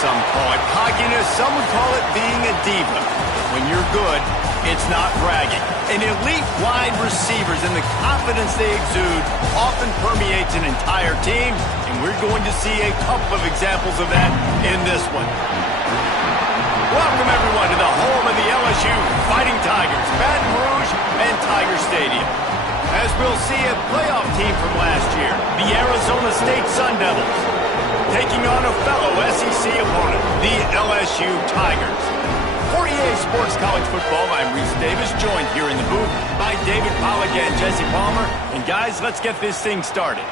some call it cockiness. Some would call it being a diva. When you're good, it's not bragging. An elite wide receivers and the confidence they exude often permeates an entire team, and we're going to see a couple of examples of that in this one. Welcome, everyone, to the home of the LSU Fighting Tigers, Baton Rouge and Tiger Stadium. As we'll see a playoff team from last year, the Arizona State Sun Devils, taking on a fellow SEC opponent, the LSU Tigers. For EA Sports College Football, I'm Reese Davis, joined here in the booth by David Pollack and Jesse Palmer. And guys, let's get this thing started.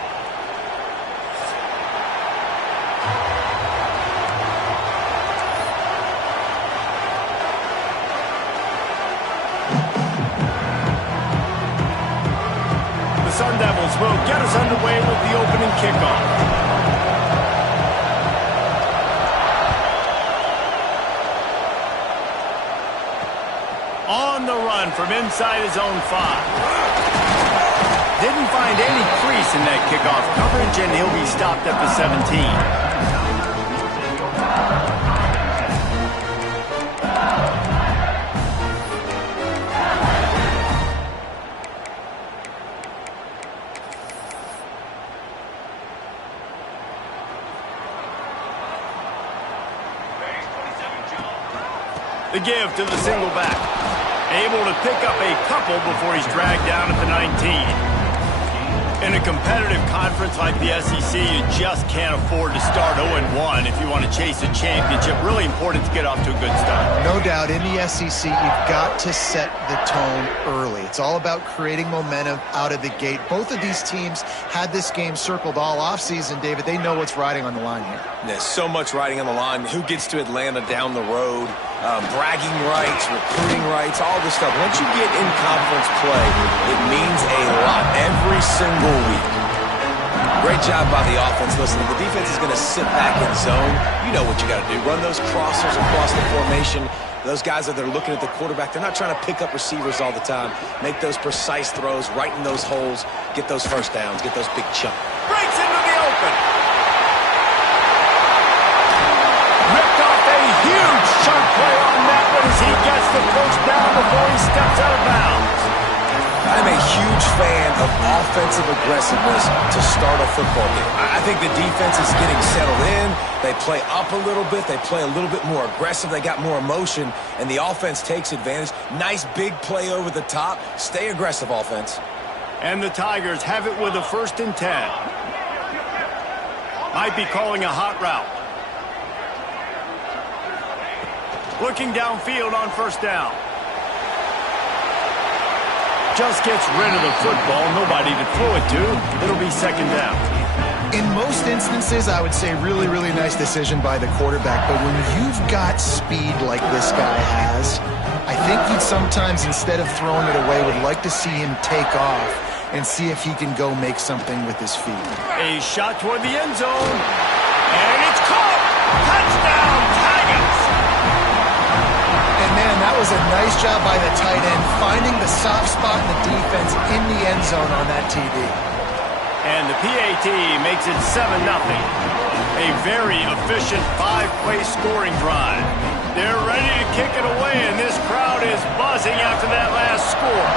The Sun Devils will get us underway with the opening kickoff. On the run from inside his own 5. Didn't find any crease in that kickoff coverage, and he'll be stopped at the 17. The give to the single back. Able to pick up a couple before he's dragged down at the 19. In a competitive conference like the SEC, you just can't afford to start 0-1 if you want to chase a championship. Really important to get off to a good start. No doubt, in the SEC, you've got to set the tone early. It's all about creating momentum out of the gate. Both of these teams had this game circled all offseason, David. They know what's riding on the line here. There's so much riding on the line. Who gets to Atlanta down the road? Bragging rights, recruiting rights, all this stuff. Once you get in conference play, it means a lot every single week. Great job by the offense. Listen, the defense is going to sit back in zone. You know what you got to do. Run those crossers across the formation. Those guys that are looking at the quarterback, they're not trying to pick up receivers all the time. Make those precise throws, right in those holes, get those first downs, get those big chunks. Breaks into the open. Ripped off a huge chunk play on that one as he gets the first down before he steps out of bounds. I'm a huge fan of offensive aggressiveness to start a football game. I think the defense is getting settled in. They play up a little bit. They play a little bit more aggressive. They got more emotion, and the offense takes advantage. Nice big play over the top. Stay aggressive, offense. And the Tigers have it with a 1st and 10. Might be calling a hot route. Looking downfield on 1st down. Just gets rid of the football. Nobody to throw it to. It'll be 2nd down. In most instances, I would say really, really nice decision by the quarterback. But when you've got speed like this guy has, I think he'd sometimes, instead of throwing it away, would like to see him take off and see if he can go make something with his feet. A shot toward the end zone. And it's caught. Touchdown, Tigers. And man, that was a nice job by the tight end, finding the soft spot in the defense in the end zone on that TD. And the PAT makes it 7-0. A very efficient 5-play scoring drive. They're ready to kick it away, and this crowd is buzzing after that last score.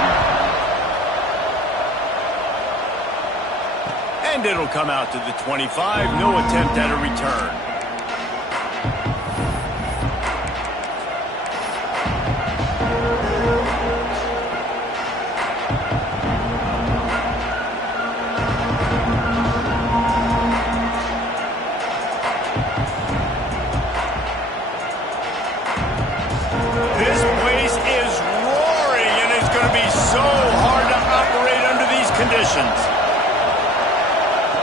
And it'll come out to the 25. No attempt at a return.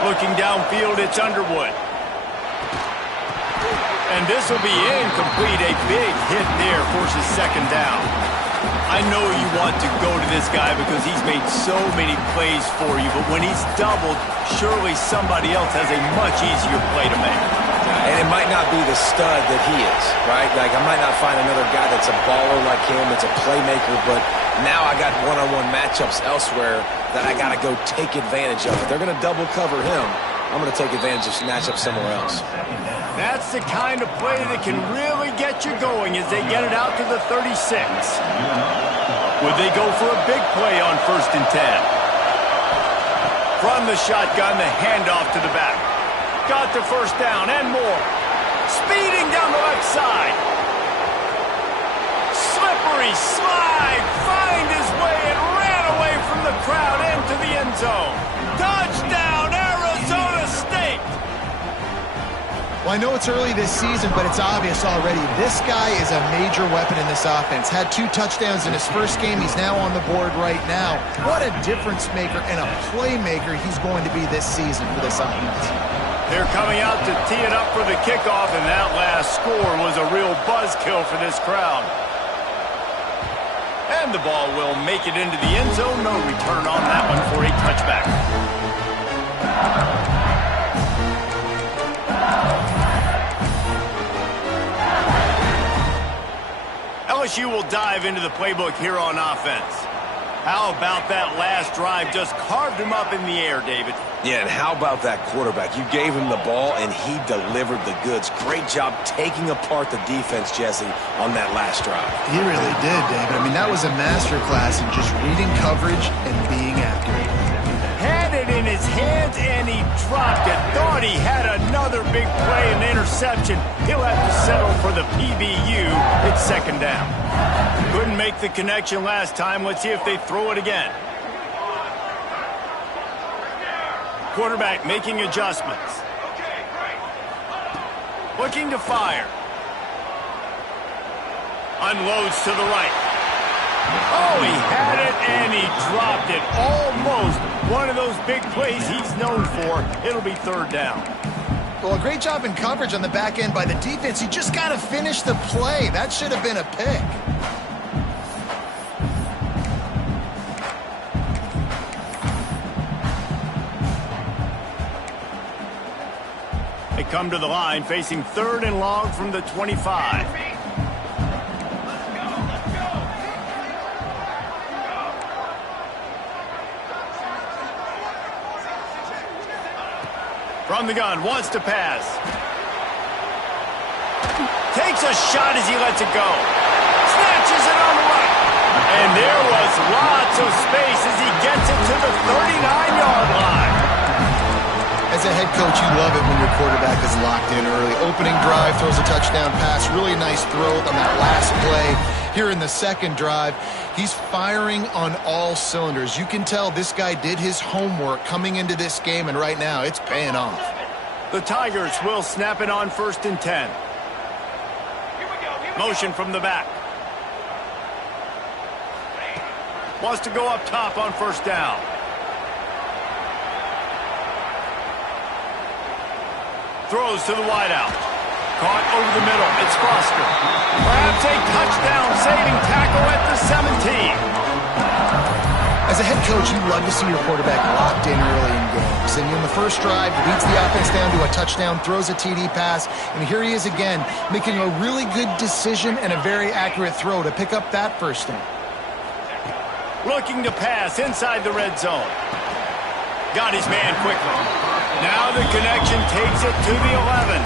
Looking downfield, it's Underwood. And this will be incomplete. A big hit there forces 2nd down. I know you want to go to this guy because he's made so many plays for you, but when he's doubled, surely somebody else has a much easier play to make. And it might not be the stud that he is, right? Like, I might not find another guy that's a baller like him, that's a playmaker, but now I got one-on-one matchups elsewhere that I got to go take advantage of. If they're going to double cover him, I'm going to take advantage of some matchup somewhere else. That's the kind of play that can really get you going as they get it out to the 36. Would they go for a big play on 1st and 10? From the shotgun, the handoff to the back. Got the first down and more. Speeding down the left side. Slippery slide. Find his way and ran away from the crowd into the end zone. Touchdown, Arizona State. Well, I know it's early this season, but it's obvious already. This guy is a major weapon in this offense. Had 2 touchdowns in his first game. He's now on the board right now. What a difference maker and a playmaker he's going to be this season for this offense. They're coming out to tee it up for the kickoff, and that last score was a real buzzkill for this crowd. And the ball will make it into the end zone. No return on that one for a touchback. LSU will dive into the playbook here on offense. How about that last drive? Just carved him up in the air, David. Yeah, and how about that quarterback? You gave him the ball, and he delivered the goods. Great job taking apart the defense, Jesse, on that last drive. He really did, David. I mean, that was a masterclass in just reading coverage and being accurate. Had it in his hands, and he dropped it. Thought he had another big play and interception. He'll have to settle for the PBU. It's 2nd down. Couldn't make the connection last time. Let's see if they throw it again. Quarterback making adjustments. Looking to fire. Unloads to the right. Oh, he had it and he dropped it. Almost one of those big plays he's known for. It'll be 3rd down. Well, a great job in coverage on the back end by the defense. He just got to finish the play. That should have been a pick. They come to the line facing 3rd and long from the 25. From the gun, wants to pass. Takes a shot as he lets it go. Snatches it on the right. And there was lots of space as he gets it to the 39-yard line. As a head coach, you love it when your quarterback is locked in early. Opening drive, throws a touchdown pass. Really nice throw on that last play. Here in the 2nd drive, he's firing on all cylinders. You can tell this guy did his homework coming into this game, and right now it's paying off. The Tigers will snap it on 1st and 10. Motion from the back. Wants to go up top on 1st down. Throws to the wideout. Caught over the middle. It's Foster. Perhaps a touchdown-saving tackle at the 17. As a head coach, you love to see your quarterback locked in early in games. And in the first drive, leads the offense down to a touchdown, throws a TD pass, and here he is again, making a really good decision and a very accurate throw to pick up that 1st down. Looking to pass inside the red zone. Got his man quickly. Now the connection takes it to the 11.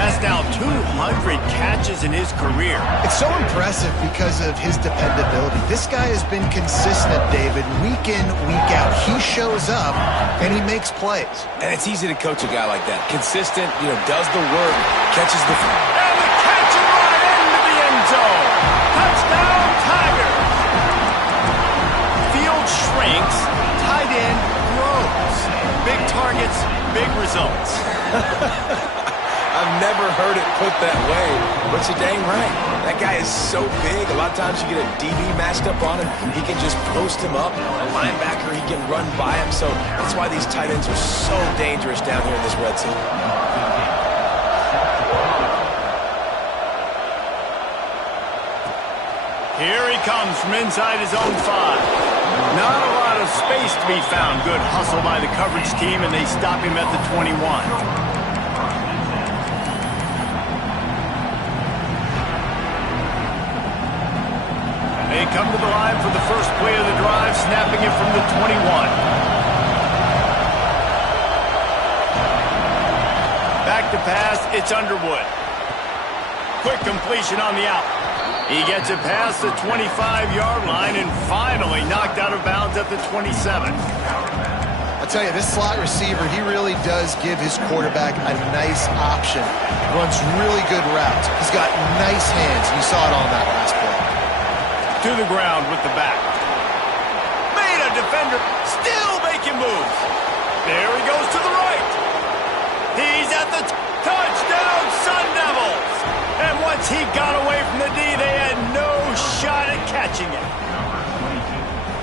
That's now 200 catches in his career. It's so impressive because of his dependability. This guy has been consistent, David, week in, week out. He shows up, and he makes plays. And it's easy to coach a guy like that. Consistent, does the work, catches the... And the catch and run into the end zone. Touchdown, Tigers. Field shrinks, tight end grows. Big targets, big results. I've never heard it put that way, but you're dang right. That guy is so big. A lot of times you get a DB matched up on him. He can just post him up. A linebacker, he can run by him. So that's why these tight ends are so dangerous down here in this red zone. Here he comes from inside his own 5. Not a lot of space to be found. Good hustle by the coverage team, and they stop him at the 21. They come to the line for the first play of the drive, snapping it from the 21. to pass. It's Underwood. Quick completion on the out. He gets it past the 25-yard line and finally knocked out of bounds at the 27. I'll tell you, this slot receiver, he really does give his quarterback a nice option. Runs really good routes. He's got nice hands. You saw it on that last play. To the ground with the back. Made a defender still making moves. There he goes to the right. He's at the touchdown, Sun Devils. And once he got away from the D, they had no shot at catching it.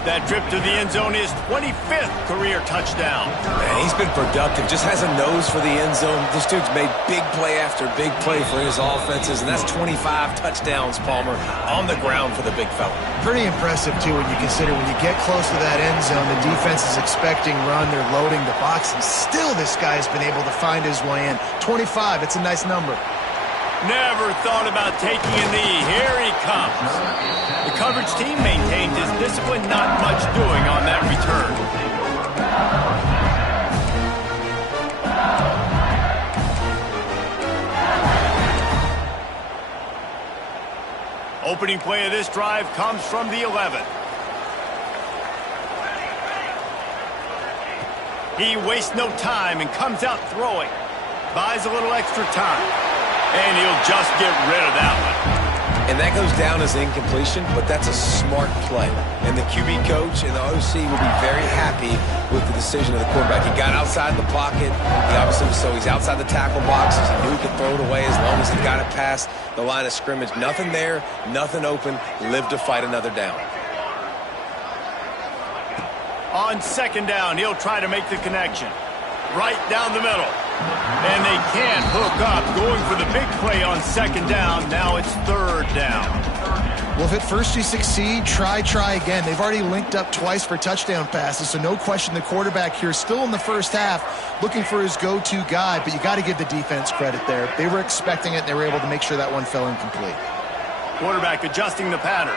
That trip to the end zone is 25th career touchdown. Man, he's been productive. Just has a nose for the end zone. This dude's made big play after big play for his offenses, and that's 25 touchdowns, Palmer, on the ground for the big fella. Pretty impressive, too, when you consider when you get close to that end zone, the defense is expecting run, they're loading the box, and still this guy's been able to find his way in. 25, it's a nice number. Never thought about taking a knee. Here he comes. The coverage team maintained his discipline, not much doing on that return. Opening play of this drive comes from the 11. He wastes no time and comes out throwing. Buys a little extra time. And he'll just get rid of that one. And that goes down as incompletion, but that's a smart play. And the QB coach and the OC will be very happy with the decision of the quarterback. He got outside the pocket. He's outside the tackle boxes. He knew he could throw it away as long as he got it past the line of scrimmage. Nothing there, nothing open. Live to fight another down. On second down, he'll try to make the connection. Right down the middle. And they can't hook up. Going for the big play on second down. Now it's third down. Well, if at first you succeed, try again. They've already linked up twice for touchdown passes, so no question the quarterback here still in the first half looking for his go-to guy, but you got to give the defense credit there. They were expecting it, and they were able to make sure that one fell incomplete. Quarterback adjusting the pattern.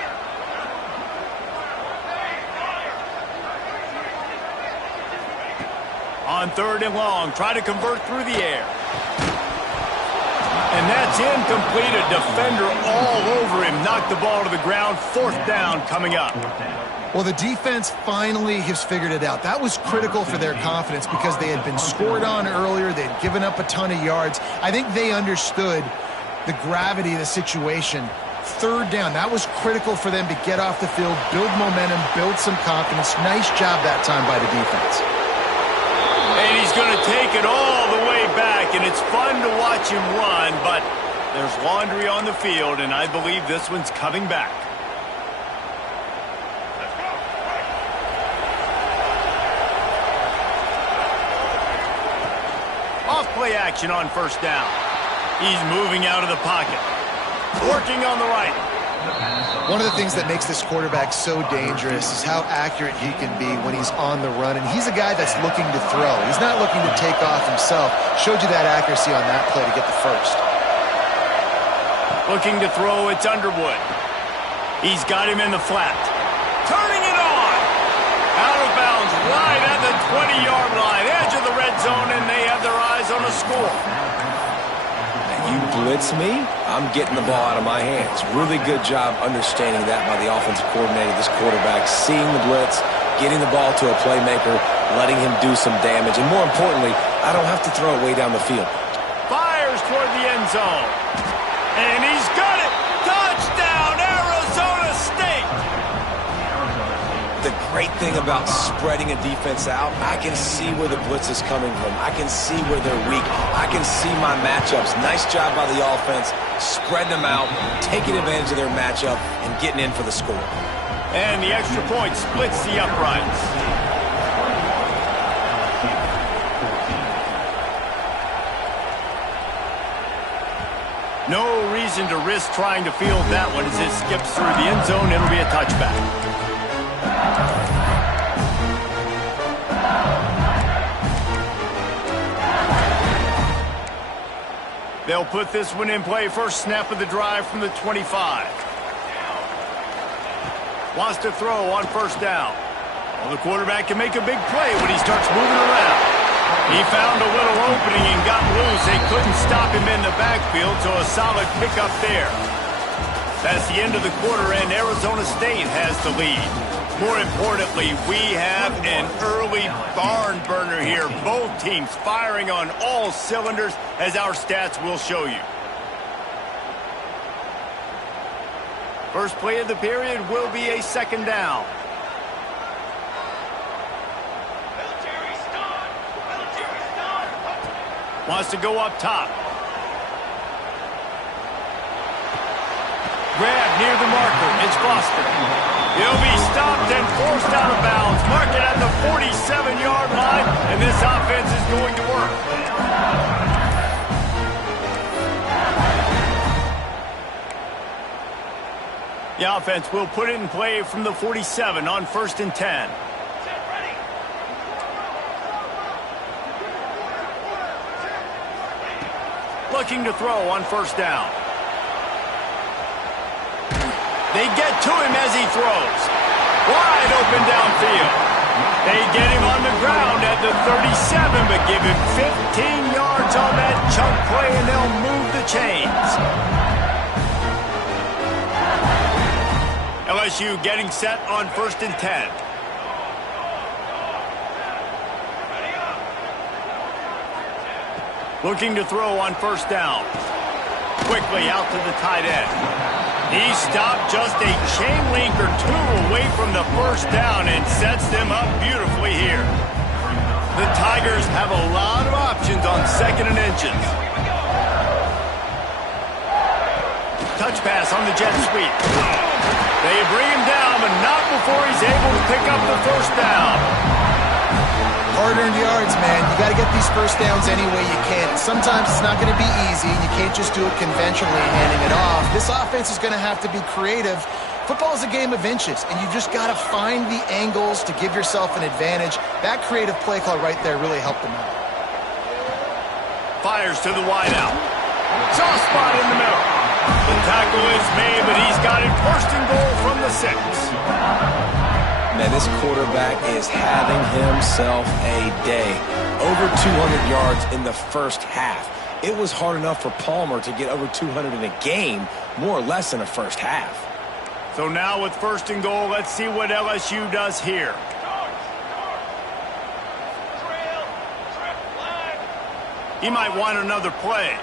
On third and long, try to convert through the air. And that's incomplete. A defender all over him. Knocked the ball to the ground. Fourth down coming up. Well, the defense finally has figured it out. That was critical for their confidence because they had been scored on earlier. They had given up a ton of yards. I think they understood the gravity of the situation. Third down, that was critical for them to get off the field, build momentum, build some confidence. Nice job that time by the defense. And he's going to take it all the way back, and it's fun to watch him run, but there's laundry on the field, and I believe this one's coming back. Off-play action on first down. He's moving out of the pocket. Working on the right. One of the things that makes this quarterback so dangerous is how accurate he can be when he's on the run. And he's a guy that's looking to throw. He's not looking to take off himself. Showed you that accuracy on that play to get the first. Looking to throw, it's Underwood. He's got him in the flat. Turning it on. Out of bounds right at the 20-yard line. Edge of the red zone, and they have their eyes on a score. You blitz me, I'm getting the ball out of my hands. Really good job understanding that by the offensive coordinator, this quarterback, seeing the blitz, getting the ball to a playmaker, letting him do some damage. And more importantly, I don't have to throw it way down the field. Fires toward the end zone. And he's got it. Touchdown, Arizona State. The great thing about spreading a defense out, I can see where the blitz is coming from. I can see where they're weak. I can see my matchups. Nice job by the offense, spreading them out, taking advantage of their matchup, and getting in for the score. And the extra point splits the uprights. No reason to risk trying to field that one as it skips through the end zone. It'll be a touchback. They'll put this one in play. First snap of the drive from the 25. Wants to throw on first down. Well, the quarterback can make a big play when he starts moving around. He found a little opening and got loose. They couldn't stop him in the backfield, so a solid pickup there. That's the end of the quarter, and Arizona State has the lead. More importantly, we have an early barn burner here. Both teams firing on all cylinders, as our stats will show you. First play of the period will be a second down. Wants to go up top. Grab near the marker. It's Foster. He'll be stopped and forced out of bounds. Mark it at the 47-yard line, and this offense is going to work. The offense will put it in play from the 47 on 1st and 10. Looking to throw on 1st down. They get to him as he throws. Wide open downfield. They get him on the ground at the 37, but give him 15 yards on that chunk play, and they'll move the chains. LSU getting set on 1st and 10. Looking to throw on 1st down. Quickly out to the tight end. He stopped just a chain link or two away from the 1st down and sets them up beautifully here. The Tigers have a lot of options on 2nd and inches. Touch pass on the jet sweep. They bring him down, but not before he's able to pick up the 1st down. Hard-earned yards, man. You got to get these 1st downs any way you can. Sometimes it's not going to be easy. You can't just do it conventionally and handing it off. This offense is going to have to be creative. Football is a game of inches, and you just got to find the angles to give yourself an advantage. That creative play call right there really helped them out. Fires to the wideout. Soft spot in the middle. The tackle is made, but he's got it 1st and goal from the 6. Man, this quarterback is having himself a day. Over 200 yards in the 1st half. It was hard enough for Palmer to get over 200 in a game, more or less in a 1st half. So now with 1st and goal, let's see what LSU does here. He might want another play.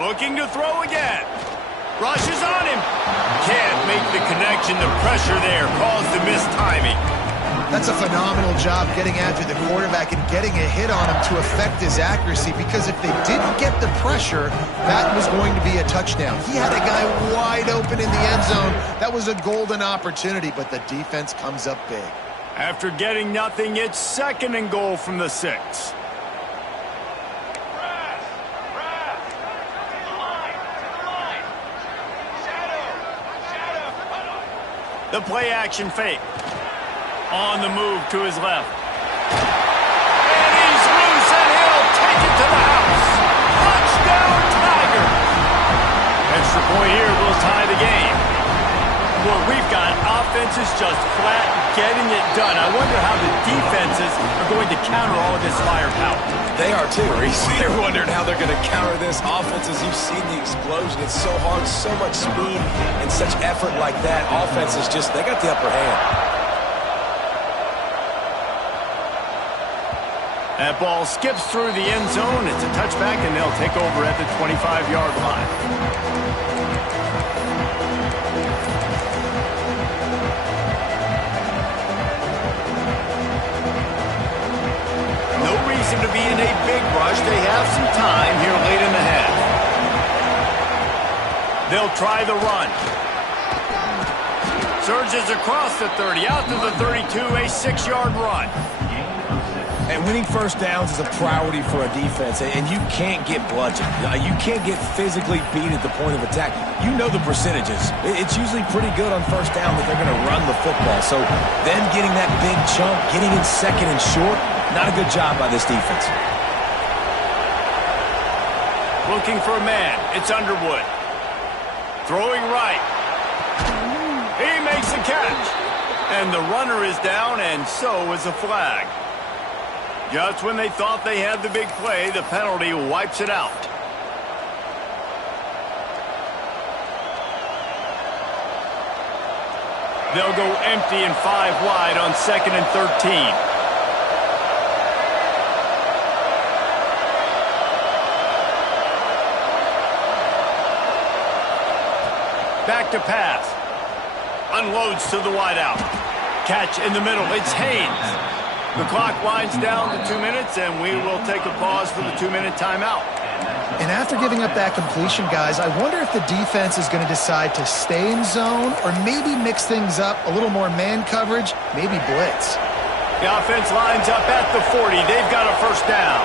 Looking to throw again. Rushes on him. Can't make the connection. The pressure there caused the missed timing. That's a phenomenal job getting after the quarterback and getting a hit on him to affect his accuracy, because if they didn't get the pressure, that was going to be a touchdown. He had a guy wide open in the end zone. That was a golden opportunity, but the defense comes up big. After getting nothing, it's 2nd and goal from the 6. The play-action fake. On the move to his left. And he's loose, and he'll take it to the house. Touchdown, Tiger. Extra point here will tie the game. Well, we've got offenses just flat getting it done. I wonder how the defenses are going to counter all of this firepower. They are too, Reese. They're wondering how they're going to counter this offense. As you've seen the explosion, it's so hard, so much speed, and such effort like that. Offense is just, they got the upper hand. That ball skips through the end zone. It's a touchback, and they'll take over at the 25-yard line. To be in a big rush. They have some time here late in the half. They'll try the run. Surges across the 30, out to the 32, a 6-yard run. And winning 1st downs is a priority for a defense, and you can't get bludgeoned. You can't get physically beat at the point of attack. You know the percentages. It's usually pretty good on 1st down that they're going to run the football. So then getting that big chunk, getting in 2nd and short, not a good job by this defense. Looking for a man. It's Underwood. Throwing right. He makes the catch. And the runner is down, and so is a flag. Just when they thought they had the big play, the penalty wipes it out. They'll go empty and 5 wide on 2nd and 13. Back to pass. Unloads to the wideout. Catch in the middle. It's Haynes. The clock winds down to 2 minutes, and we will take a pause for the 2-minute timeout. And after giving up that completion, guys, I wonder if the defense is going to decide to stay in zone or maybe mix things up, a little more man coverage, maybe blitz. The offense lines up at the 40. They've got a first down.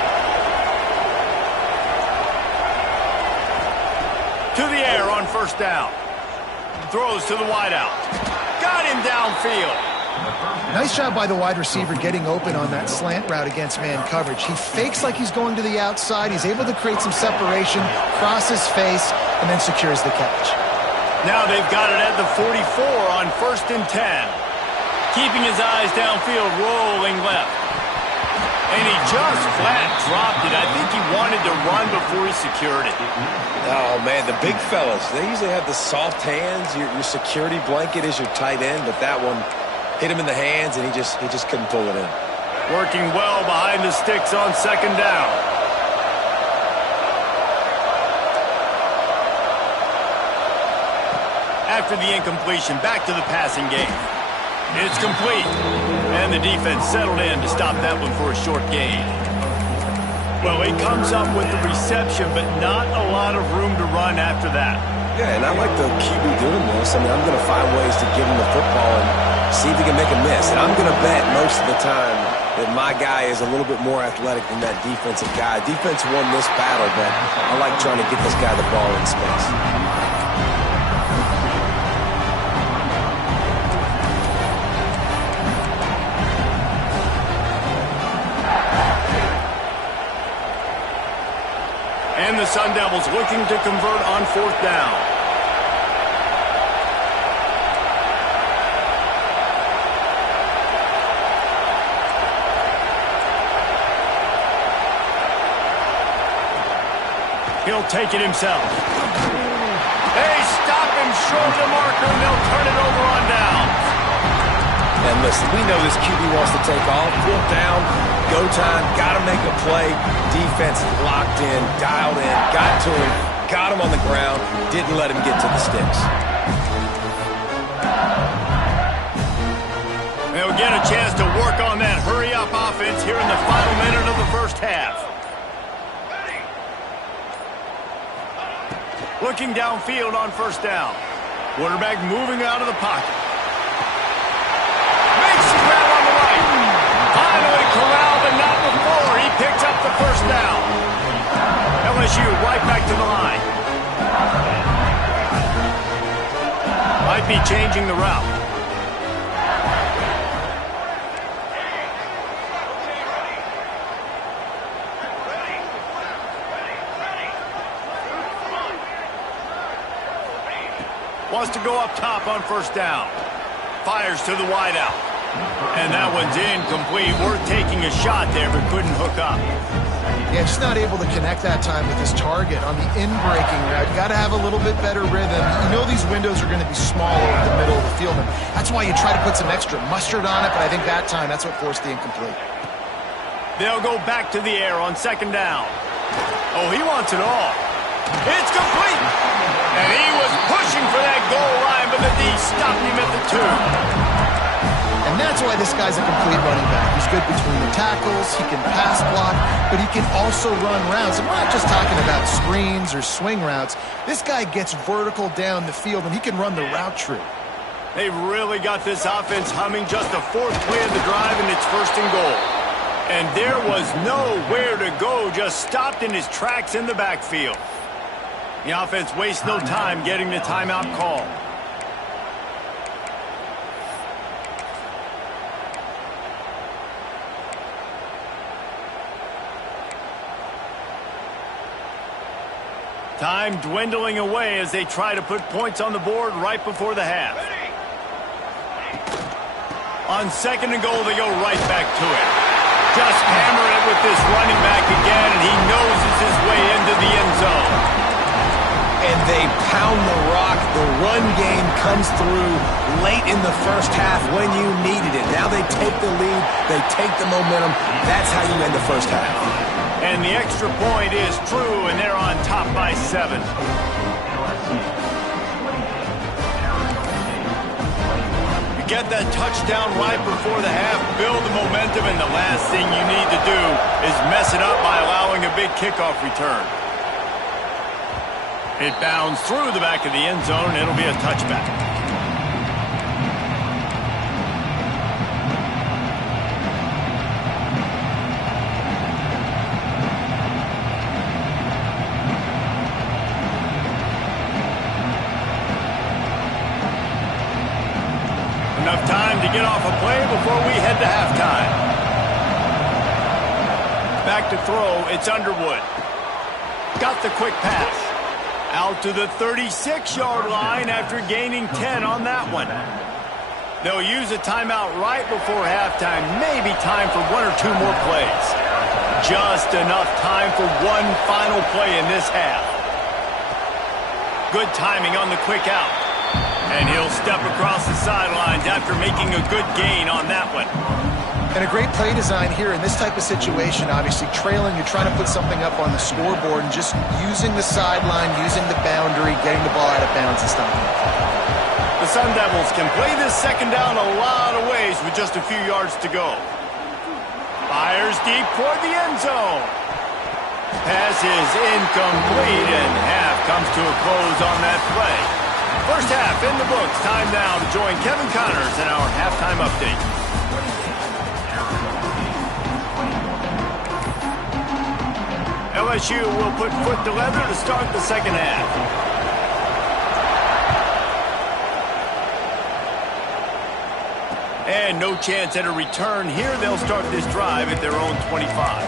To the air on first down. Throws to the wideout. Got him downfield. Nice job by the wide receiver getting open on that slant route against man coverage. He fakes like he's going to the outside. He's able to create some separation, cross his face, and then secures the catch. Now they've got it at the 44 on 1st and 10. Keeping his eyes downfield, rolling left. And he just flat dropped it. I think he wanted to run before he secured it. Oh, man, the big fellas, they usually have the soft hands. Your security blanket is your tight end, but that one hit him in the hands, and he just couldn't pull it in. Working well behind the sticks on 2nd down. After the incompletion, back to the passing game. It's complete. And the defense settled in to stop that one for a short gain. Well, he comes up with the reception, but not a lot of room to run after that. Yeah, and I like the QB doing this. I mean, I'm going to find ways to give him the football and see if he can make a miss. And I'm going to bet most of the time that my guy is a little bit more athletic than that defensive guy. Defense won this battle, but I like trying to get this guy the ball in space. And the Sun Devils looking to convert on 4th down. He'll take it himself. They stop him short of the marker, and they'll turn it over on down. And listen, we know this QB wants to take off. 4th down, go time, got to make a play. Defense locked in, dialed in, got to him, got him on the ground, didn't let him get to the sticks. They'll get a chance to work on that hurry-up offense here in the final minute of the first half. Looking downfield on 1st down. Quarterback moving out of the pocket. Makes the grab on the right. Finally corralled, but not before. He picks up the first down. LSU right back to the line. Might be changing the route. Wants to go up top on 1st down. Fires to the wideout. And that one's incomplete. Worth taking a shot there, but couldn't hook up. Yeah, just not able to connect that time with his target on the in-breaking route. You got to have a little bit better rhythm. You know these windows are going to be small over the middle of the field, and that's why you try to put some extra mustard on it, but I think that time, that's what forced the incomplete. They'll go back to the air on 2nd down. Oh, he wants it all. It's complete. And he was pushing for that goal line, but the D stopped him at the 2. And that's why this guy's a complete running back. He's good between the tackles, he can pass block, but he can also run routes. And we're not just talking about screens or swing routes. This guy gets vertical down the field, and he can run the route tree. They've really got this offense humming. Just the 4th play of the drive, and it's 1st and goal. And there was nowhere to go, just stopped in his tracks in the backfield. The offense wastes no time getting the timeout call. Time dwindling away as they try to put points on the board right before the half. On second and goal, they go right back to it. Just hammer it with this running back again, and he noses his way into the end zone. And they pound the rock. The run game comes through late in the first half when you needed it. Now they take the lead. They take the momentum. That's how you end the first half. And the extra point is true, and they're on top by 7. You get that touchdown right before the half, build the momentum, and the last thing you need to do is mess it up by allowing a big kickoff return. It bounds through the back of the end zone, and it'll be a touchback. Enough time to get off a play before we head to halftime. Back to throw, it's Underwood. Got the quick pass. Out to the 36-yard line after gaining 10 on that one. They'll use a timeout right before halftime. Maybe time for 1 or 2 more plays. Just enough time for one final play in this half. Good timing on the quick out. And he'll step across the sidelines after making a good gain on that one. And a great play design here in this type of situation. Obviously trailing, you're trying to put something up on the scoreboard and just using the sideline, using the boundary, getting the ball out of bounds and stopping it. The Sun Devils can play this second down a lot of ways with just a few yards to go. Fires deep toward the end zone. Pass is incomplete, and half comes to a close on that play. First half in the books. Time now to join Kevin Connors in our halftime update. LSU will put foot to leather to start the second half. And no chance at a return here. They'll start this drive at their own 25.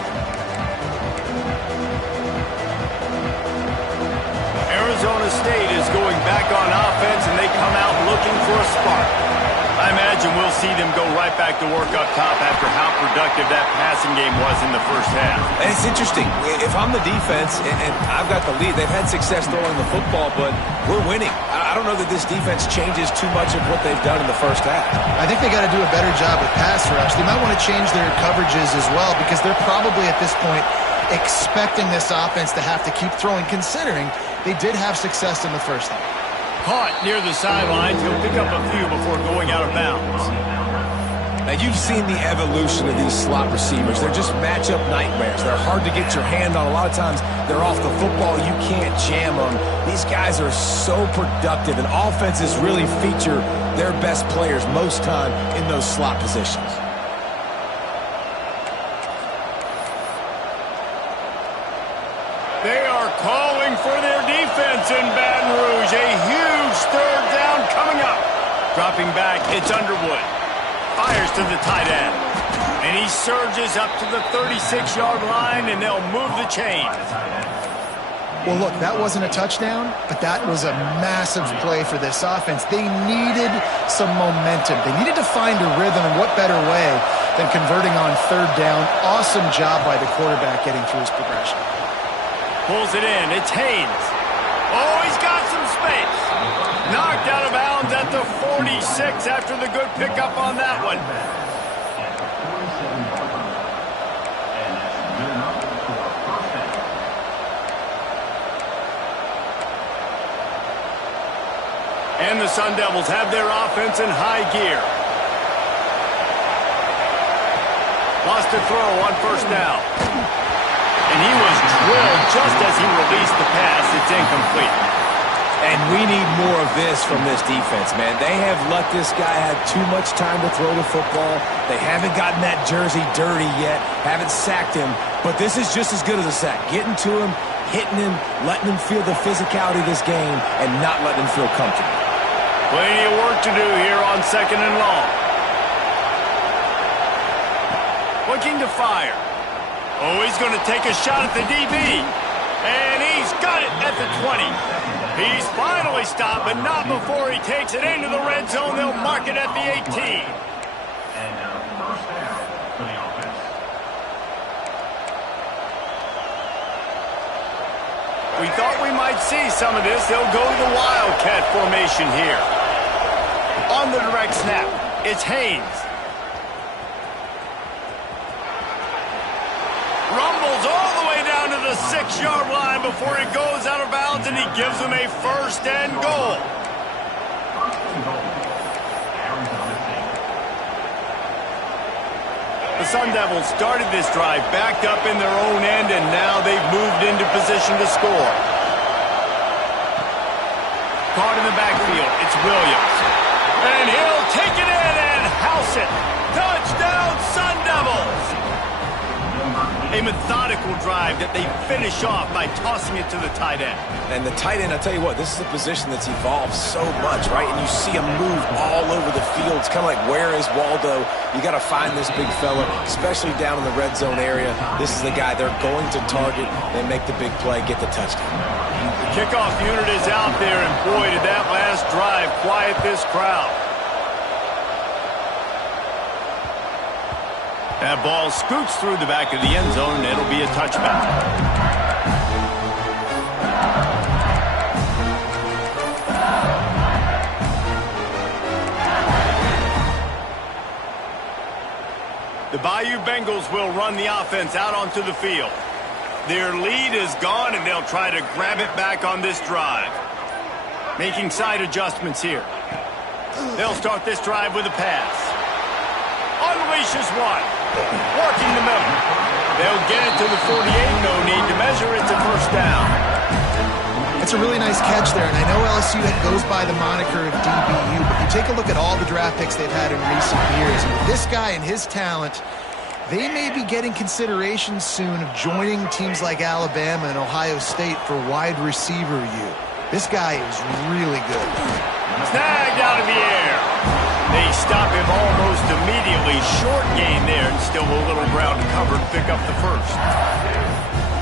Arizona State is going back on offense, and they come out looking for a spark. I imagine we'll see them go right back to work up top after how productive that passing game was in the first half. And it's interesting. If I'm the defense and I've got the lead, they've had success throwing the football, but we're winning. I don't know that this defense changes too much of what they've done in the first half. I think they got to do a better job with pass rush. They might want to change their coverages as well because they're probably at this point expecting this offense to have to keep throwing, considering they did have success in the first half. Caught near the sidelines. He'll pick up a few before going out of bounds. Now, you've seen the evolution of these slot receivers. They're just matchup nightmares. They're hard to get your hand on. A lot of times, they're off the football. You can't jam them. These guys are so productive, and offenses really feature their best players most time in those slot positions. They are calling for their defense in Baton Rouge. A huge third down coming up. Dropping back, it's Underwood. Fires to the tight end. And he surges up to the 36-yard line, and they'll move the chains. Well, look, that wasn't a touchdown, but that was a massive play for this offense. They needed some momentum. They needed to find a rhythm, and what better way than converting on third down. Awesome job by the quarterback getting through his progression. Pulls it in. It's Haynes. Oh, he's got some space. Knocked out of bounds at the 46 after the good pickup on that one. And the Sun Devils have their offense in high gear. Lost a throw on first down. And he was drilled just as he released the pass. It's incomplete. And we need more of this from this defense, man. They have let this guy have too much time to throw the football. They haven't gotten that jersey dirty yet, haven't sacked him. But this is just as good as a sack. Getting to him, hitting him, letting him feel the physicality of this game, and not letting him feel comfortable. Plenty of work to do here on second and long. Looking to fire. Oh, he's going to take a shot at the DB. And he's got it at the 20. He's finally stopped, but not before he takes it into the red zone. They'll mark it at the 18. First down for the offense. We thought we might see some of this. They'll go to the Wildcat formation here. On the direct snap, it's Haynes. Rumbles all the way down to the 6-yard line before he goes out of bounds, and he gives them a first and goal. The Sun Devils started this drive backed up in their own end, and now they've moved into position to score. Caught in the backfield, it's Williams. And he'll take it in and house it. Touchdown, Sun Devils! A methodical drive that they finish off by tossing it to the tight end. And the tight end, I'll tell you what, this is a position that's evolved so much, right? And you see him move all over the field. It's kind of like, where is Waldo? You got to find this big fella, especially down in the red zone area. This is the guy they're going to target. They make the big play, get the touchdown. The kickoff unit is out there, and boy, did that last drive quiet this crowd. That ball scoots through the back of the end zone, and it'll be a touchback. The Bayou Bengals will run the offense out onto the field. Their lead is gone, and they'll try to grab it back on this drive. Making side adjustments here. They'll start this drive with a pass. Unleashes one. Working the middle. They'll get it to the 48. No need to measure. It's a first down. It's a really nice catch there, and I know LSU goes by the moniker of DBU, but you take a look at all the draft picks they've had in recent years, and with this guy and his talent, they may be getting consideration soon of joining teams like Alabama and Ohio State for wide receiver U. This guy is really good. Snagged out of the air. They stop him almost immediately. Short gain there, and still a little ground to cover to pick up the first.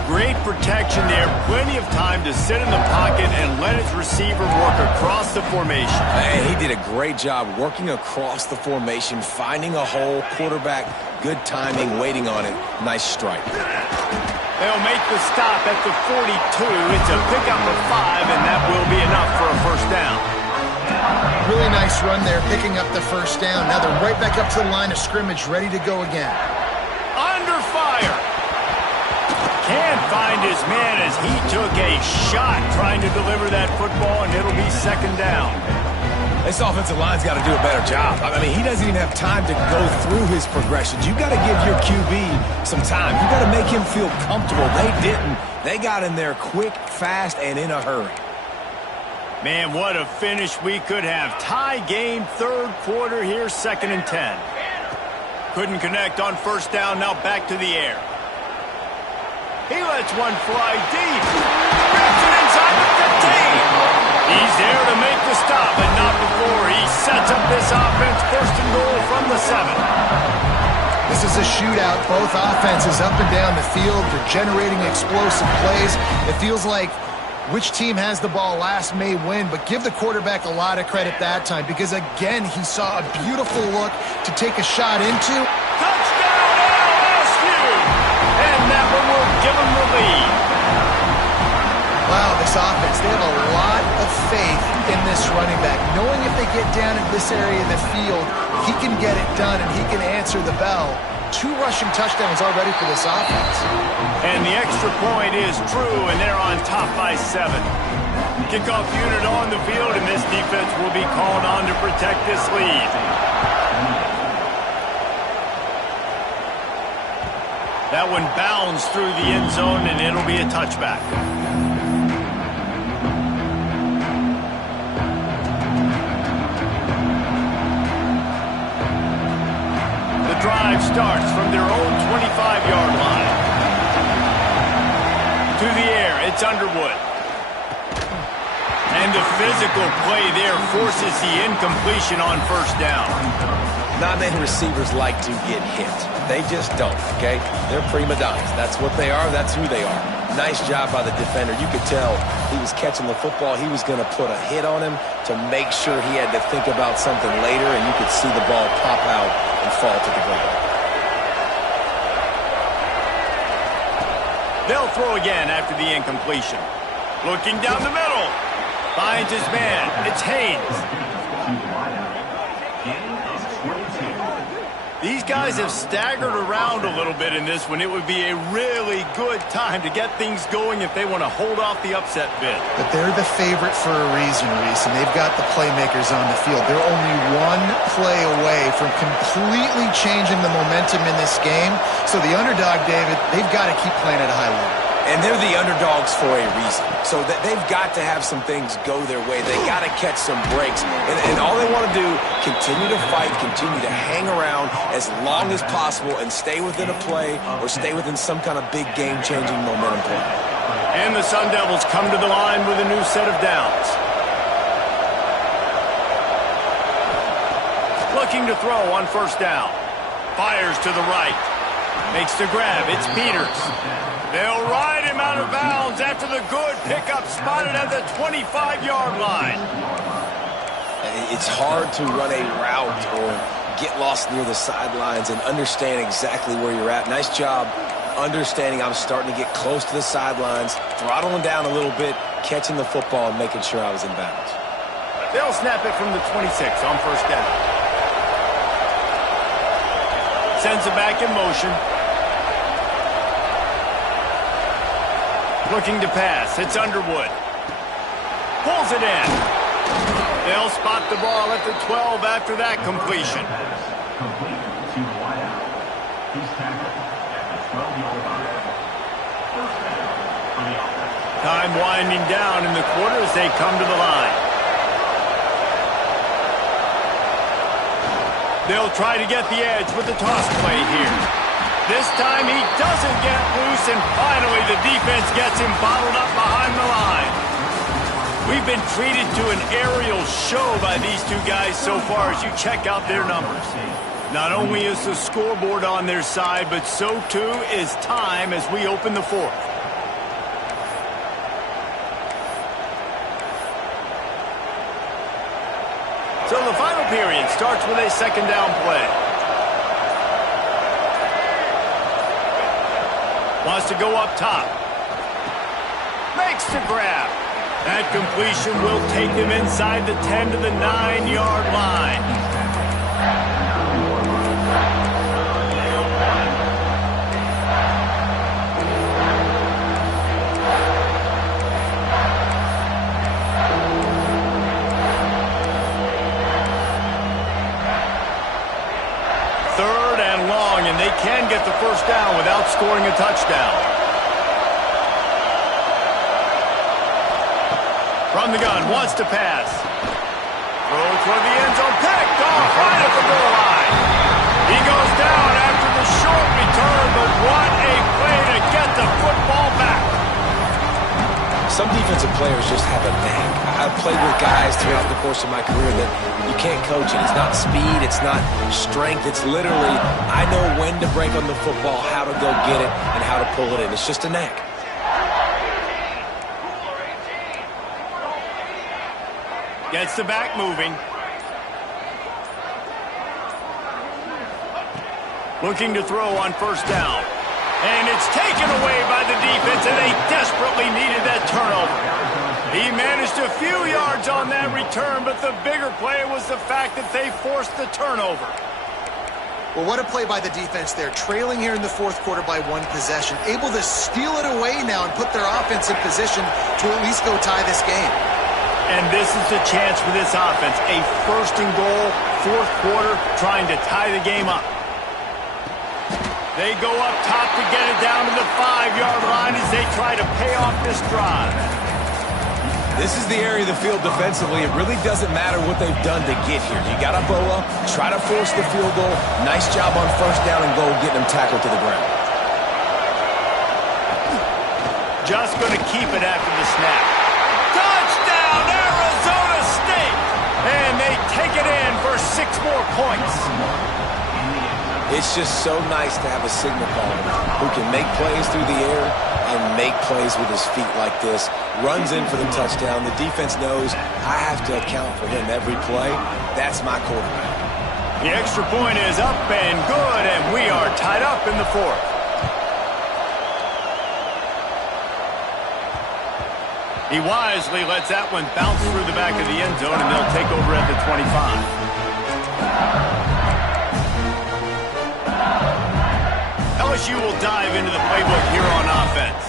Great protection there. Plenty of time to sit in the pocket and let his receiver work across the formation. Hey, he did a great job working across the formation, finding a hole, quarterback, good timing, waiting on it. Nice strike. They'll make the stop at the 42. It's a pickup of 5, and that will be enough for a first down. Really nice run there, picking up the first down. Now they're right back up to the line of scrimmage, ready to go again. Under fire. Can't find his man as he took a shot trying to deliver that football, and it'll be second down. This offensive line's got to do a better job. I mean, he doesn't even have time to go through his progressions. You've got to give your QB some time. You've got to make him feel comfortable. They didn't. They got in there quick, fast, and in a hurry. Man, what a finish we could have. Tie game, third quarter here, 2nd and 10. Couldn't connect on first down, now back to the air. He lets one fly deep. Gets it inside the 15. He's there to make the stop, but not before he sets up this offense. First and goal from the 7. This is a shootout. Both offenses up and down the field. They're generating explosive plays. It feels like which team has the ball last may win, but give the quarterback a lot of credit that time because, again, he saw a beautiful look to take a shot into. Touchdown, LSU! And that one will give him the lead. Wow, this offense, they have a lot of faith in this running back, knowing if they get down in this area of the field, he can get it done and he can answer the bell. 2 rushing touchdowns already for this offense. And the extra point is true, and they're on top by 7. Kickoff unit on the field, and this defense will be called on to protect this lead. That one bounds through the end zone, and it'll be a touchback. Drive starts from their own 25-yard line. To the air, it's Underwood. And the physical play there forces the incompletion on first down. Not many receivers like to get hit. They just don't, okay? They're prima donnas. That's what they are. That's who they are. Nice job by the defender. You could tell he was catching the football. He was going to put a hit on him to make sure he had to think about something later, and you could see the ball pop out and fall to the ground. They'll throw again after the incompletion. Looking down the middle. Finds his man. It's Haynes. These guys have staggered around a little bit in this one. It would be a really good time to get things going if they want to hold off the upset bid. But they're the favorite for a reason, Reese, and they've got the playmakers on the field. They're only one play away from completely changing the momentum in this game. So the underdog, David, they've got to keep playing at a high level. And they're the underdogs for a reason. So they've got to have some things go their way. They got to catch some breaks. And all they want to do, continue to fight, continue to hang around as long as possible and stay within a play or stay within some kind of big game-changing momentum play. And the Sun Devils come to the line with a new set of downs. Looking to throw on first down. Fires to the right. Makes the grab. It's Peters. They'll ride him out of bounds after the good pickup spotted at the 25-yard line. It's hard to run a route or get lost near the sidelines and understand exactly where you're at. Nice job understanding I was starting to get close to the sidelines, throttling down a little bit, catching the football and making sure I was in bounds. They'll snap it from the 26 on first down. Sends it back in motion. Looking to pass. It's Underwood. Pulls it in. They'll spot the ball at the 12 after that completion. Complete to the wideout. He's tackled at the 12-yard line. First down for the offense. Time winding down in the quarter as they come to the line. They'll try to get the edge with the toss play here. This time he doesn't get loose, and finally the defense gets him bottled up behind the line. We've been treated to an aerial show by these two guys so far as you check out their numbers. Not only is the scoreboard on their side, but so too is time as we open the fourth. So the final period starts with a second down play. Wants to go up top. Makes the grab. That completion will take them inside the 10 to the 9-yard line. Third and long, and they can get the first down without scoring a touchdown. From the gun, wants to pass. Throw toward the end zone, picked off right at the goal line. He goes down after the short return, but what a play to get the football back. Some defensive players just have a knack. I've played with guys throughout the course of my career that you can't coach it. It's not speed, it's not strength. It's literally, I know when to break on the football, how to go get it, and how to pull it in. It's just a knack. Gets the back moving. Looking to throw on first down. And it's taken away by the defense, and they desperately needed that turnover. He managed a few yards on that return, but the bigger play was the fact that they forced the turnover. Well, what a play by the defense there. Trailing here in the fourth quarter by one possession. Able to steal it away now and put their offense in position to at least go tie this game. And this is the chance for this offense. A first and goal, fourth quarter, trying to tie the game up. They go up top to get it down to the 5-yard line as they try to pay off this drive. This is the area of the field defensively. It really doesn't matter what they've done to get here. You got to bow up, try to force the field goal. Nice job on first down and goal, getting them tackled to the ground. Just going to keep it after the snap. Touchdown, Arizona State! And they take it in for 6 more points. It's just so nice to have a signal caller who can make plays through the air and make plays with his feet like this. Runs in for the touchdown. The defense knows I have to account for him every play. That's my quarterback. The extra point is up and good, and we are tied up in the 4th. He wisely lets that one bounce through the back of the end zone, and they'll take over at the 25. LSU will dive into the playbook here on offense.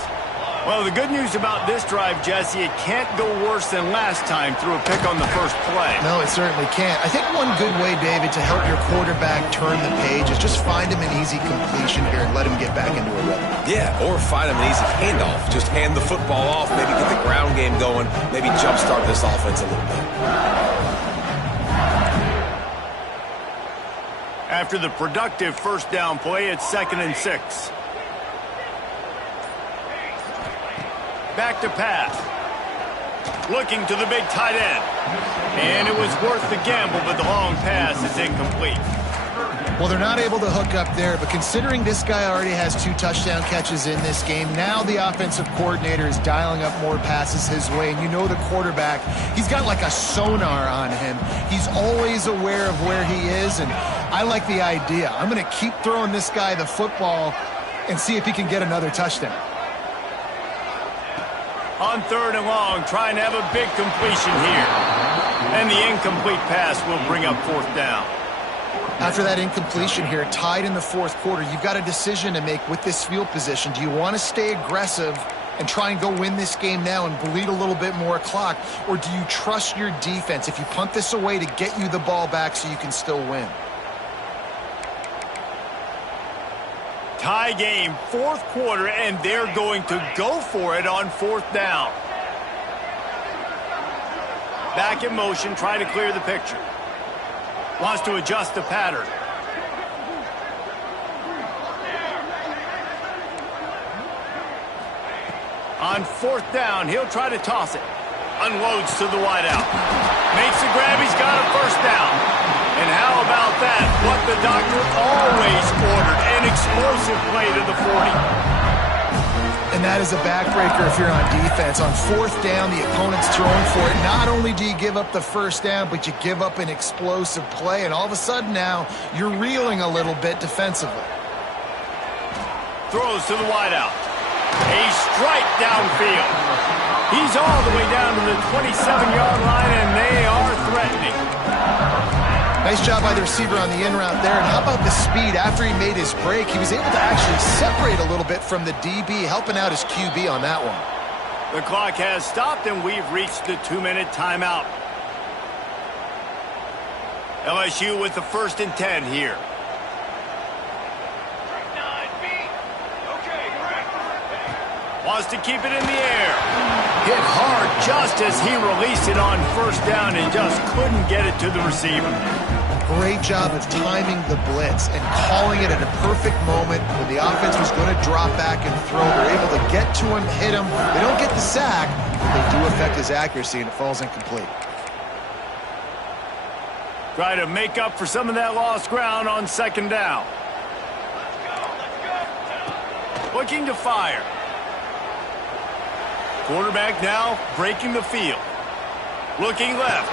Well, the good news about this drive, Jesse, it can't go worse than last time through a pick on the first play. No, it certainly can't. I think one good way, David, to help your quarterback turn the page is just find him an easy completion here and let him get back into a rhythm. Yeah, or find him an easy handoff. Just hand the football off, maybe get the ground game going, maybe jumpstart this offense a little bit. After the productive first down play, it's 2nd and 6. Back to pass. Looking to the big tight end. And it was worth the gamble, but the long pass is incomplete. Well, they're not able to hook up there, but considering this guy already has 2 touchdown catches in this game, now the offensive coordinator is dialing up more passes his way, and you know the quarterback, he's got like a sonar on him. He's always aware of where he is, and I like the idea. I'm going to keep throwing this guy the football and see if he can get another touchdown. On 3rd and long, trying to have a big completion here. And the incomplete pass will bring up 4th down. After that incompletion here, tied in the 4th quarter, you've got a decision to make with this field position. Do you want to stay aggressive and try and go win this game now and bleed a little bit more clock? Or do you trust your defense if you punt this away to get you the ball back so you can still win? Tie game, 4th quarter, and they're going to go for it on 4th down. Back in motion, trying to clear the picture. Wants to adjust the pattern. On 4th down, he'll try to toss it. Unloads to the wideout. Makes a grab, he's got a 1st down. And how about that? What the doctor always ordered, an explosive play to the 40. And that is a backbreaker if you're on defense. On 4th down, the opponent's throwing for it. Not only do you give up the 1st down, but you give up an explosive play. And all of a sudden now, you're reeling a little bit defensively. Throws to the wideout. A strike downfield. He's all the way down to the 27-yard line, and they are threatening. Nice job by the receiver on the in route there. And how about the speed? After he made his break, he was able to actually separate a little bit from the DB, helping out his QB on that one. The clock has stopped, and we've reached the 2-minute timeout. LSU with the 1st and 10 here. Wants to keep it in the air. Hit hard just as he released it on 1st down and just couldn't get it to the receiver. Great job of timing the blitz and calling it at a perfect moment when the offense was going to drop back and throw. They're able to get to him, hit him. They don't get the sack, but they do affect his accuracy, and it falls incomplete. Try to make up for some of that lost ground on 2nd down. Looking to fire. Quarterback now breaking the field. Looking left.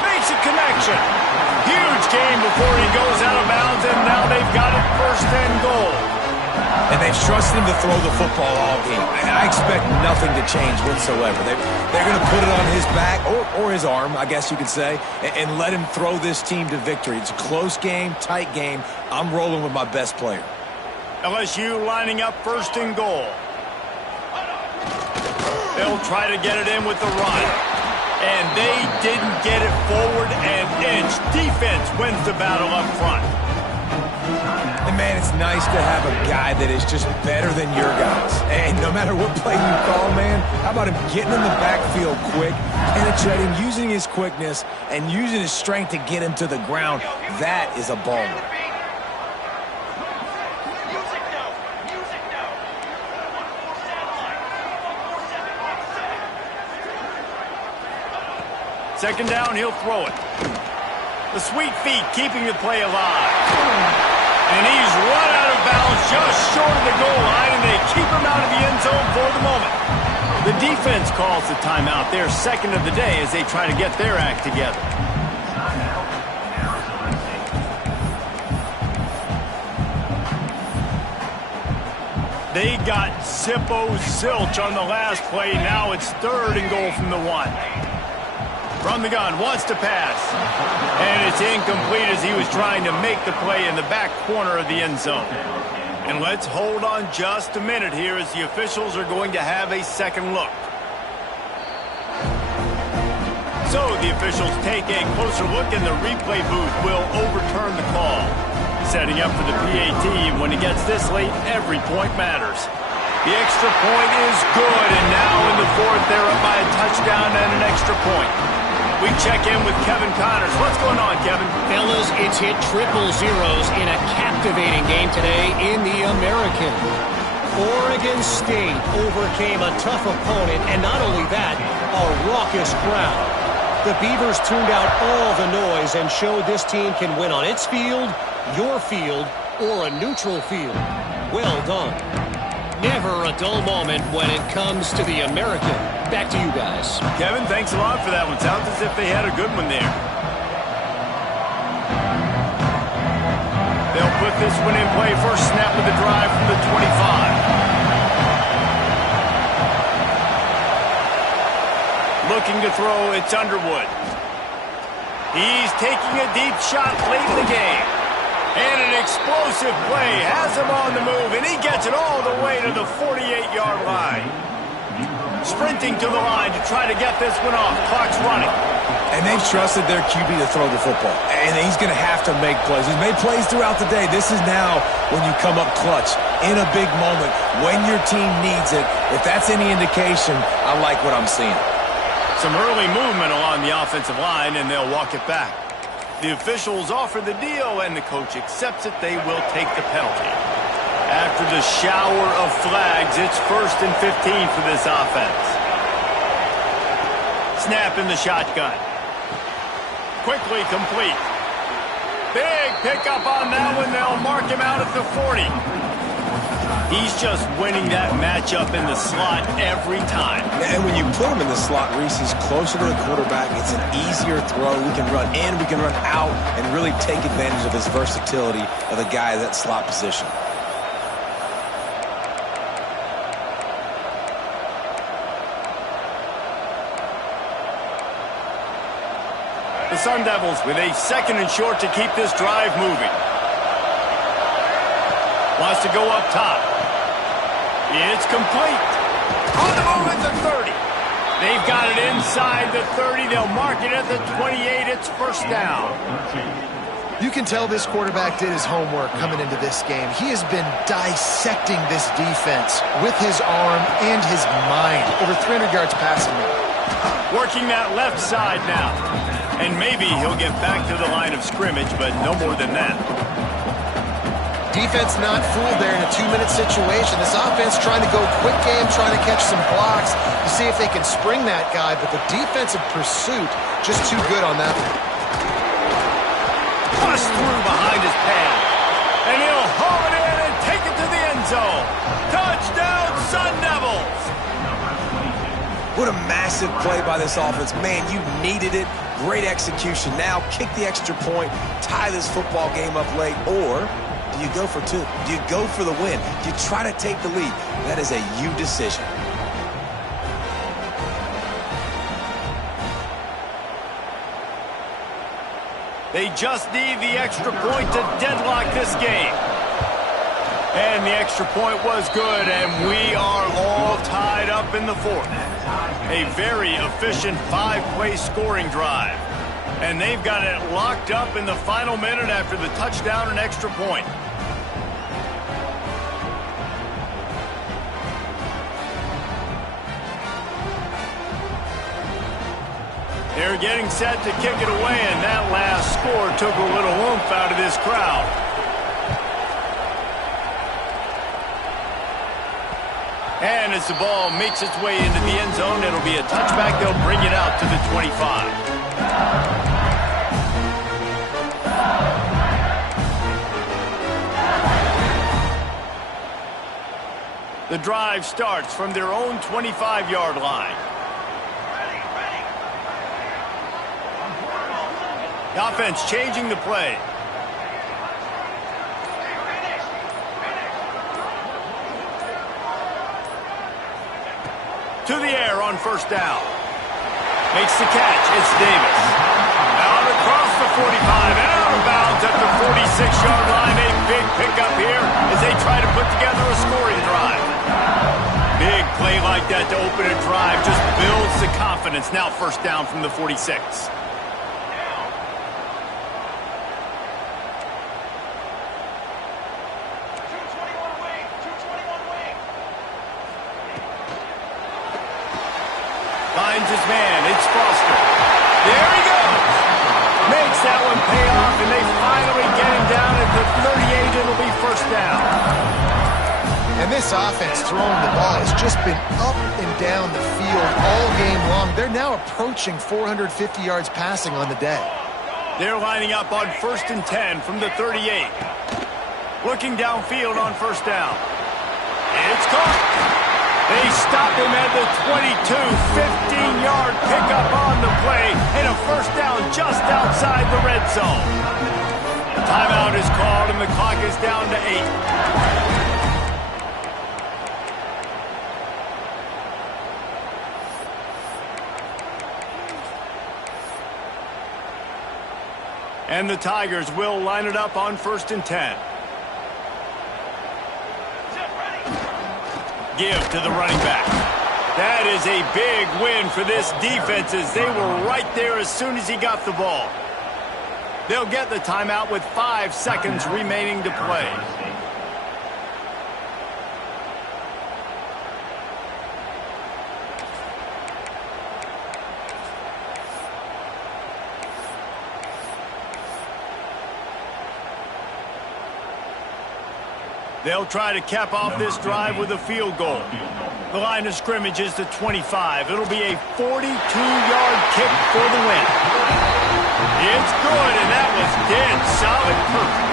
Makes a connection. Huge gain before he goes out of bounds, and now they've got it 1st and goal. And they've trusted him to throw the football all game. And I expect nothing to change whatsoever. They're going to put it on his back, or his arm, I guess you could say, and let him throw this team to victory. It's a close game, tight game. I'm rolling with my best player. LSU lining up 1st and goal. They'll try to get it in with the run. And they didn't get it forward an inch. Defense wins the battle up front. And, man, it's nice to have a guy that is just better than your guys. And no matter what play you call, man, how about him getting in the backfield quick, penetrating, using his quickness, and using his strength to get him to the ground. That is a baller. Second down, he'll throw it. The sweet feet keeping the play alive. And he's run out of bounds just short of the goal line, and they keep him out of the end zone for the moment. The defense calls the timeout, their second of the day, as they try to get their act together. They got zilch on the last play. Now it's 3rd and goal from the 1. From the gun, wants to pass. And it's incomplete as he was trying to make the play in the back corner of the end zone. And let's hold on just a minute here as the officials are going to have a second look. So the officials take a closer look, and the replay booth will overturn the call. Setting up for the PAT. When it gets this late, every point matters. The extra point is good, and now in the 4th, they're up by a touchdown and an extra point. We check in with Kevin Connors. What's going on, Kevin? Fellas, it's hit triple zeros in a captivating game today in the American. Oregon State overcame a tough opponent, and not only that, a raucous crowd. The Beavers tuned out all the noise and showed this team can win on its field, your field, or a neutral field. Well done. Never a dull moment when it comes to the American. Back to you guys. Kevin, thanks a lot for that one. Sounds as if they had a good one there. They'll put this one in play. First snap of the drive from the 25. Looking to throw, it's Underwood. He's taking a deep shot late in the game. And an explosive play has him on the move, and he gets it all the way to the 48-yard line. Sprinting to the line to try to get this one off. Clock's running. And they've trusted their QB to throw the football. And he's going to have to make plays. He's made plays throughout the day. This is now when you come up clutch in a big moment when your team needs it. If that's any indication, I like what I'm seeing. Some early movement along the offensive line, and they'll walk it back. The officials offer the deal, and the coach accepts it. They will take the penalty. After the shower of flags, it's 1st and 15 for this offense. Snap in the shotgun. Quickly complete. Big pickup on that one. They'll mark him out at the 40. He's just winning that matchup in the slot every time. And when you put him in the slot, Reese, he's closer to the quarterback. It's an easier throw. We can run in, we can run out, and really take advantage of his versatility of the guy at that slot position. The Sun Devils with a 2nd and short to keep this drive moving. Wants to go up top. It's complete. On the move at the 30. They've got it inside the 30. They'll mark it at the 28. It's first down. You can tell this quarterback did his homework coming into this game. He has been dissecting this defense with his arm and his mind. Over 300 yards passing now. Working that left side now. And maybe he'll get back to the line of scrimmage, but no more than that. Defense not fooled there in a 2-minute situation. This offense trying to go quick game, trying to catch some blocks to see if they can spring that guy, but the defensive pursuit just too good on that one. Bust through behind his pad. And he'll haul it in and take it to the end zone. Touchdown, Sun Devils! What a massive play by this offense. Man, you needed it. Great execution. Now kick the extra point, tie this football game up late, or do you go for 2? Do you go for the win? Do you try to take the lead? That is a you decision. They just need the extra point to deadlock this game. And the extra point was good, and we are all tied up in the 4th. A very efficient 5-play scoring drive. And they've got it locked up in the final minute after the touchdown and extra point. They're getting set to kick it away, and that last score took a little oomph out of this crowd. And as the ball makes its way into the end zone, it'll be a touchback. They'll bring it out to the 25. The drive starts from their own 25-yard line. The offense changing the play. To the air on first down. Makes the catch. It's Davis. Out across the 45 and out of bounds at the 46-yard line. A big pickup here as they try to put together a scoring drive. Big play like that to open a drive just builds the confidence. Now first down from the 46. Finds his man. It's Foster. There he goes. Makes that one pay off, and they finally get him down at the 38. It'll be first down. And this offense throwing the ball has just been up and down the field all game long. They're now approaching 450 yards passing on the day. They're lining up on 1st and 10 from the 38. Looking downfield on first down. It's caught. They stop him at the 22, 15-yard pickup on the play, and a first down just outside the red zone. The timeout is called, and the clock is down to 8. And the Tigers will line it up on 1st and 10. Give to the running back. That is a big win for this defense as they were right there as soon as he got the ball. They'll get the timeout with 5 seconds remaining to play. They'll try to cap off this drive with a field goal. The line of scrimmage is the 25. It'll be a 42-yard kick for the win. It's good, and that was dead solid perfect.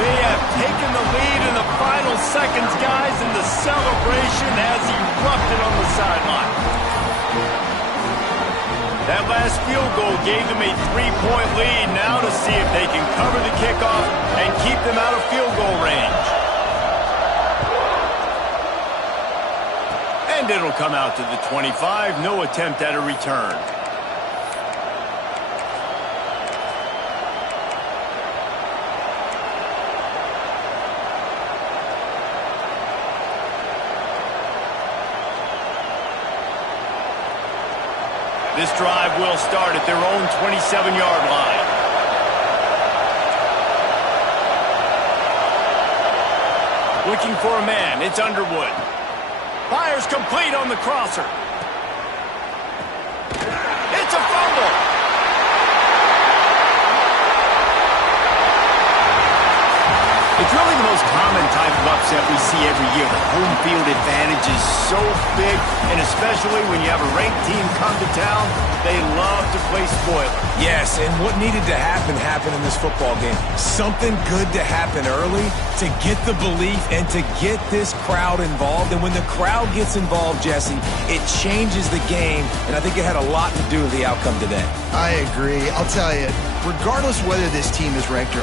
They have taken the lead in the final seconds, guys, and the celebration has erupted on the sideline. That last field goal gave them a 3-point lead. Now to see if they can cover the kickoff and keep them out of field goal range. And it'll come out to the 25. No attempt at a return. This drive will start at their own 27-yard line. Looking for a man. It's Underwood. Fires complete on the crosser. It's a fumble. It's really the most common type of upset we see every year. The home field advantage is so big, and especially when you have a ranked team come to town, they love to play spoiler. Yes, and what needed to happen happened in this football game. Something good to happen early to get the belief and to get this crowd involved. And when the crowd gets involved, Jesse, it changes the game, and I think it had a lot to do with the outcome today. I agree. I'll tell you, regardless whether this team is ranked or